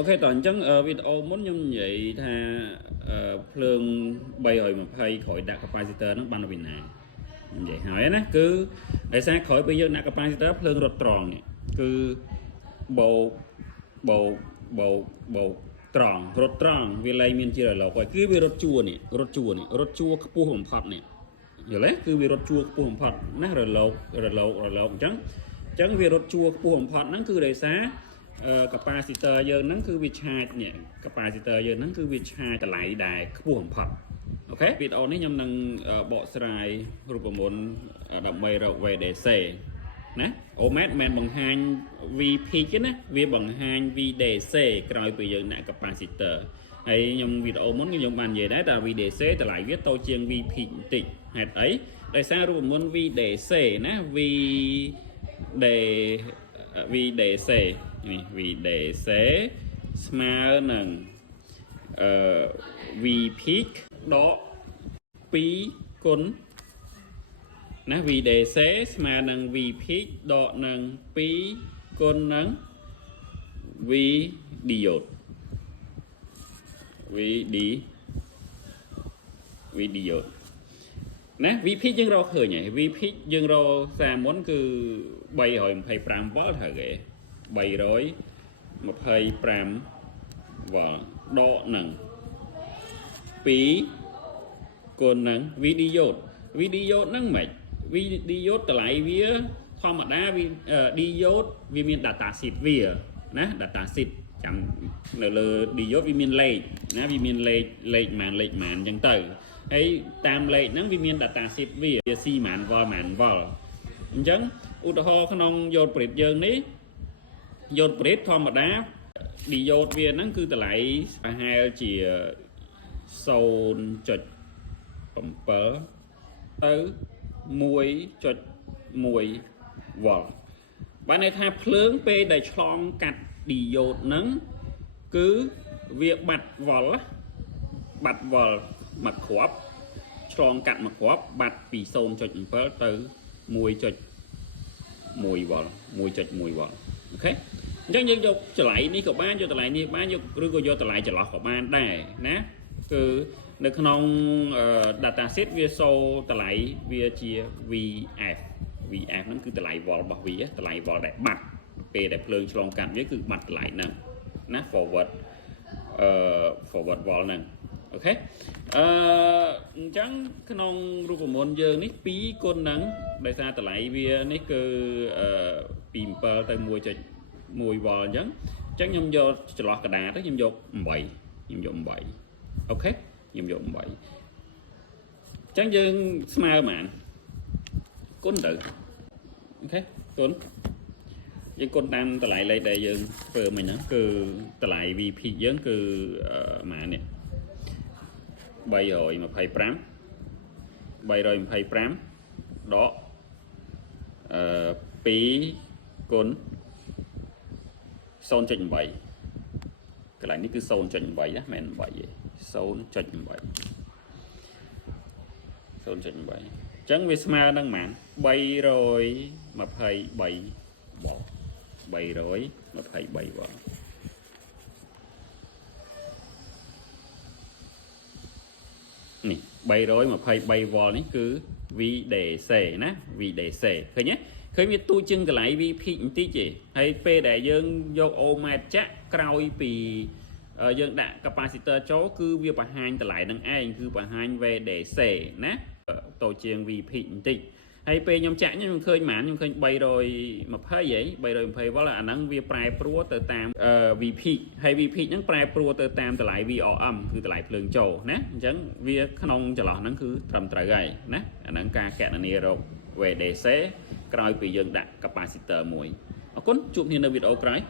ok toàn chẳng video muốn nhung vậy tha phường bay hồi mà hay khỏi đạt capacitor nó ban bình này vậy hỏi nó cứ để sao khỏi bây giờ đạt capacitor phường rột tròn này cứ bộ bộ bộ bộ tròn rột tròn vì lấy miền chỉ là lộc cứ vì rột chua này rột chua cái pu hồng phật này rồi đấy cứ vì rột chua cái pu hồng phật nó rồi lộc chẳng vì rột chua cái pu hồng phật nó cứ để sao capacitor យើងហ្នឹងគឺវាឆាចនេះ capacitor យើងហ្នឹងគឺវាឆាចតម្លៃដែលខ្ពស់បំផុតអូខេវីដេអូនេះខ្ញុំនឹងបកស្រាយរូបមន្តដើម្បីរក VDC ណាអូម៉ែតមិនបង្ហាញ V peak ណាវាបង្ហាញ VDC ក្រោយពីយើងដាក់ capacitor ហើយខ្ញុំវីដេអូមុនខ្ញុំបាននិយាយដែរថា VDC តម្លៃវាតូចជាង V peak បន្តិចហេតុអីដោយសាររូបមន្ត VDC ណា VDC នេះ VDC ស្មើនឹងV peak ដក2គុណណា VDC ស្មើនឹង V peak ដកនឹង2គុណនឹង V diodeណា V peak យើងរកឃើញហើយ V peak យើងរកសារមុនគឺ325 វ៉ុលត្រូវគេ325 វ៉ុលដកនឹង2គុណនឹង V diode ហ្នឹងមិន V diode តម្លៃវាធម្មតា diode វាមាន data sheet វាណា data sheet ចាំនៅលើ diode វាមានលេខណាវាមានលេខម៉ានអញ្ចឹងទៅហើយតាមលេខហ្នឹងវាមាន data sheet វា C ម៉ានវ៉ុលអញ្ចឹងឧទាហរណ៍ក្នុងយោតប្រិតយើងនេះយោតប្រិតធម្មតា diode វាហ្នឹងគឺតម្លៃប្រហែលជា 0.7 ទៅ 1.1 វ៉ុលបានន័យថាភ្លើងពេលដែលឆ្លងកាត់ diode ហ្នឹងគឺវាបាត់វ៉ុលមួយគ្រាប់ឆ្លងកាត់មួយគ្រាប់បាត់ពី 0.7 ទៅ 1.1 វ៉ុល អូខេអញ្ចឹងយើងយកចម្លៃនេះក៏បានយកតម្លៃនេះបានយកឬក៏យកតម្លៃចន្លោះក៏បានដែរណាគឺនៅក្នុង data sheet វាសូតម្លៃវាជា VF ហ្នឹងគឺតម្លៃវ៉ុលរបស់វាតម្លៃវ៉ុលដែលបាត់ពេលដែលភ្លើងឆ្លងកាត់វាគឺបាត់តម្លៃហ្នឹងណា forward wall ហ្នឹងអូខេអញ្ចឹងក្នុងរូបមន្តយើងនេះ2គុណហ្នឹងដោយសារតម្លៃវានេះគឺពី7ទៅ 1.1 វ៉ុលអញ្ចឹងខ្ញុំយកចន្លោះកដាទៅខ្ញុំយក8អូខេខ្ញុំយក8អញ្ចឹងយើងស្មើប៉ុន្មានគុណទៅអូខេគុណយើងគុណតាមតម្លៃលេខដែលយើងធ្វើមិញហ្នឹងគឺតម្លៃ VP យើងគឺប៉ុន្មាននេះ325ដក2គុណ 0.8 កន្លែងនេះគឺ 0.8 ណាមិនមែន8ទេ 0.8 អញ្ចឹងវាស្មើនឹងប៉ុន្មាន323 វ៉ុលនេះ323 វ៉ុលនេះគឺ VDC ណា VDC ឃើញទេឃើញវាទូជាងកន្លែង V peak បន្តិចទេហើយពេលដែលយើងយកអូម៉ែត្រចាក់ក្រោយពីយើងដាក់ capacitor ចូលគឺវាបង្ហាញតម្លៃនឹងឯងគឺបង្ហាញ VDC ណាតូចជាង V peak បន្តិចហើយពេលខ្ញុំចាក់ខ្ញុំឃើញប៉ុន្មានខ្ញុំឃើញ320ហី320វ៉ុលអាហ្នឹងវាប្រែប្រួលទៅតាម V peak ហើយ V peak ហ្នឹងប្រែប្រួលទៅតាមតម្លៃ VRM គឺតម្លៃភ្លើងចូលណាអញ្ចឹងវាក្នុងចន្លោះហ្នឹងគឺត្រឹមត្រូវហើយណាអាហ្នឹងការកណនារក VDC ក្រោយពីយើងដាក់ capacitor មួយអរគុណជួបគ្នានៅវីដេអូក្រោយ